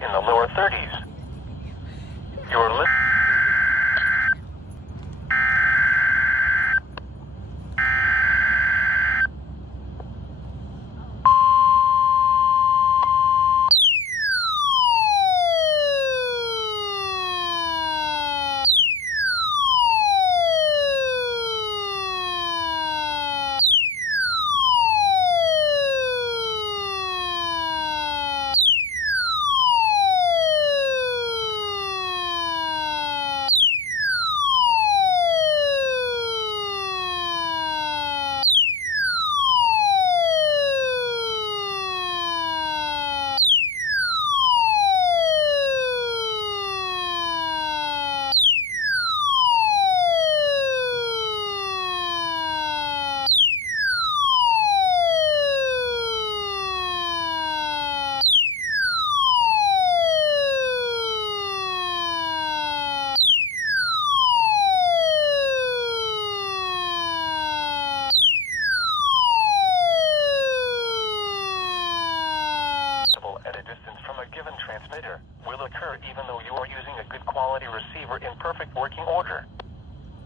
in the lower 30s. You're listening. Transmitter will occur even though you are using a good quality receiver in perfect working order.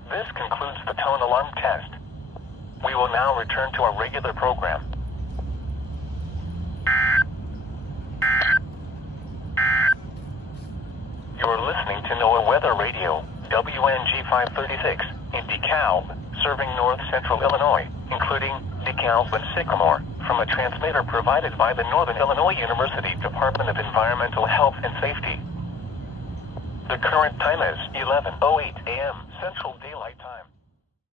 This concludes the tone alarm test. We will now return to our regular program. You're listening to NOAA Weather Radio, WNG 536, in DeKalb, serving north central Illinois, including DeKalb and Sycamore, from a transmitter provided by the Northern Illinois University Department of Environmental Health and Safety. The current time is 11:08 a.m. Central Daylight Time.